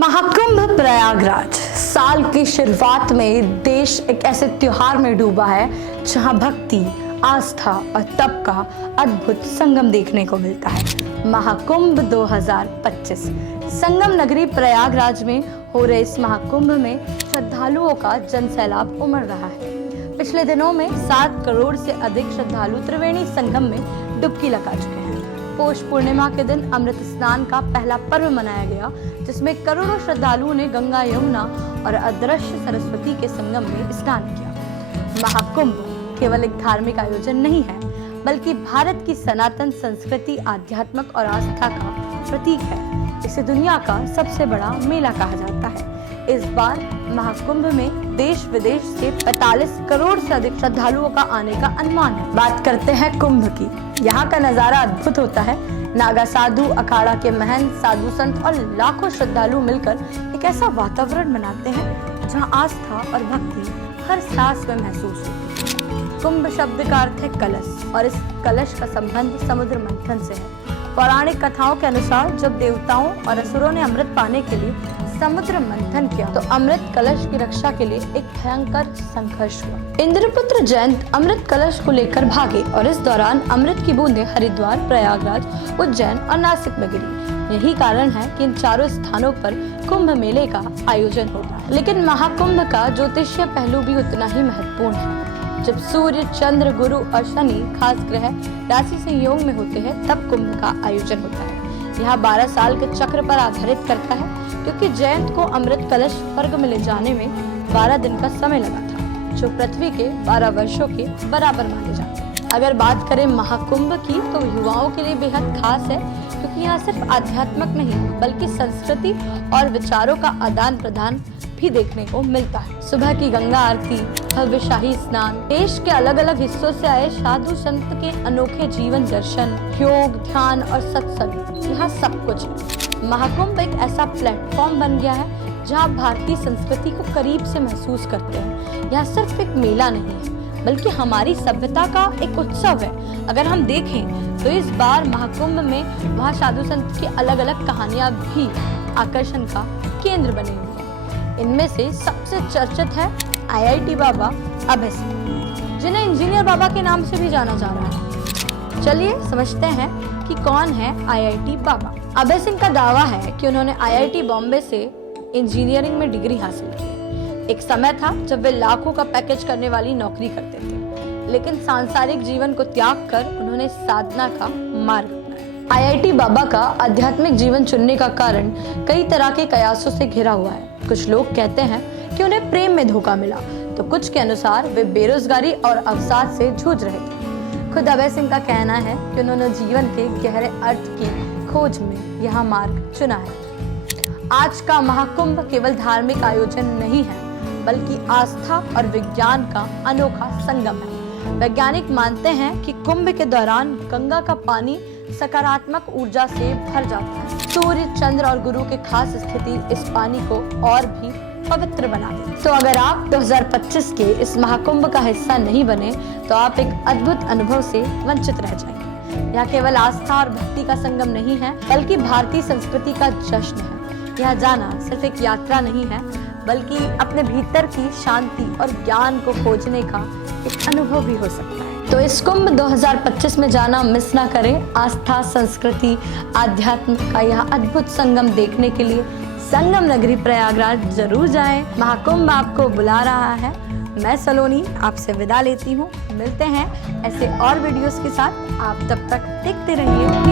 महाकुंभ प्रयागराज साल की शुरुआत में देश एक ऐसे त्योहार में डूबा है जहां भक्ति, आस्था और तप का अद्भुत संगम देखने को मिलता है। महाकुंभ 2025 संगम नगरी प्रयागराज में हो रहे इस महाकुंभ में श्रद्धालुओं का जनसैलाब उमड़ रहा है। पिछले दिनों में 7 करोड़ से अधिक श्रद्धालु त्रिवेणी संगम में डुबकी लगा चुके हैं। पौष पूर्णिमा के दिन अमृत स्नान का पहला पर्व मनाया गया, जिसमें करोड़ों श्रद्धालुओं ने गंगा, यमुना और अदृश्य सरस्वती के संगम में स्नान किया। महाकुंभ केवल एक धार्मिक आयोजन नहीं है, बल्कि भारत की सनातन संस्कृति, आध्यात्मिक और आस्था का प्रतीक है। इसे दुनिया का सबसे बड़ा मेला कहा जाता है। इस बार महाकुंभ में देश विदेश से 45 करोड़ से अधिक श्रद्धालुओं का आने का अनुमान है। बात करते हैं कुंभ की। यहाँ का नजारा अद्भुत होता है। नागा साधु, अखाड़ा के महंत, साधु संत और लाखों श्रद्धालु मिलकर एक ऐसा वातावरण बनाते हैं जहाँ आस्था और भक्ति हर सांस में महसूस होती है। कुंभ शब्द का अर्थ है कलश, और इस कलश का संबंध समुद्र मंथन से है। पौराणिक कथाओं के अनुसार जब देवताओं और असुरों ने अमृत पाने के लिए समुद्र मंथन किया, तो अमृत कलश की रक्षा के लिए एक भयंकर संघर्ष हुआ। इंद्रपुत्र जयंत अमृत कलश को लेकर भागे और इस दौरान अमृत की बूंदें हरिद्वार, प्रयागराज, उज्जैन और नासिक में गिरी। यही कारण है कि इन चारों स्थानों पर कुंभ मेले का आयोजन होता है। लेकिन महाकुंभ का ज्योतिषीय पहलू भी उतना ही महत्वपूर्ण है। जब सूर्य, चंद्र, गुरु और शनि खास ग्रह राशि संयोग में होते हैं, तब कुंभ का आयोजन होता है। यह 12 साल के चक्र पर आधारित करता है, क्योंकि जयंत को अमृत कलश स्वर्ग में ले जाने में 12 दिन का समय लगा था, जो पृथ्वी के 12 वर्षों के बराबर माने जाते हैं। अगर बात करें महाकुंभ की, तो युवाओं के लिए बेहद खास है, क्योंकि यहाँ सिर्फ आध्यात्मिक नहीं, बल्कि संस्कृति और विचारों का आदान प्रदान भी देखने को मिलता है। सुबह की गंगा आरती, भव्य शाही स्नान, देश के अलग अलग हिस्सों से आए साधु संत के अनोखे जीवन दर्शन, योग, ध्यान और सत्संग, यहाँ सब कुछ है। महाकुंभ एक ऐसा प्लेटफॉर्म बन गया है जहाँ भारतीय संस्कृति को करीब से महसूस करते हैं। यह सिर्फ एक मेला नहीं है, बल्कि हमारी सभ्यता का एक उत्सव है। अगर हम देखें तो इस बार महाकुंभ में वहाँ साधु संत की अलग अलग कहानियां भी आकर्षण का केंद्र बनी हुई है। इनमें से सबसे चर्चित है IIT बाबा अभय सिंह, जिन्हें इंजीनियर बाबा के नाम से भी जाना जा रहा है। चलिए समझते हैं कि कौन है IIT बाबा। अभय सिंह का दावा है कि उन्होंने IIT बॉम्बे से इंजीनियरिंग में डिग्री हासिल की। एक समय था जब वे लाखों का पैकेज करने वाली नौकरी करते थे, लेकिन सांसारिक जीवन को त्याग कर उन्होंने साधना का मार्ग अपनाया। IIT बाबा का आध्यात्मिक जीवन चुनने का कारण कई तरह के कयासों से घिरा हुआ है। कुछ लोग कहते हैं कि उन्हें प्रेम में धोखा मिला, तो कुछ के अनुसार वे बेरोजगारी और अवसाद से जूझ रहे थे। खुद अभय सिंह का कहना है कि उन्होंने जीवन के गहरे अर्थ की खोज में यह मार्ग चुना है। आज का महाकुंभ केवल धार्मिक आयोजन नहीं है, बल्कि आस्था और विज्ञान का अनोखा संगम है। वैज्ञानिक मानते हैं कि कुंभ के दौरान गंगा का पानी सकारात्मक ऊर्जा से भर जाता है। सूर्य, चंद्र और गुरु की खास स्थिति इस पानी को और भी पवित्र बना देती। तो अगर आप 2025 के इस महाकुंभ का हिस्सा नहीं बने, तो आप एक अद्भुत अनुभव से वंचित रह जाएंगे। यह केवल आस्था और भक्ति का संगम नहीं है, बल्कि भारतीय संस्कृति का जश्न है। यह जाना सिर्फ एक यात्रा नहीं है, बल्कि अपने भीतर की शांति और ज्ञान को खोजने का एक अनुभव भी हो सकता है। तो इस कुंभ 2025 में जाना मिस ना करें। आस्था, संस्कृति, आध्यात्म का यह अद्भुत संगम देखने के लिए संगम नगरी प्रयागराज जरूर जाएं। महाकुंभ आपको बुला रहा है। मैं सलोनी आपसे विदा लेती हूँ। मिलते हैं ऐसे और वीडियोस के साथ। आप तब तक देखते रहिए।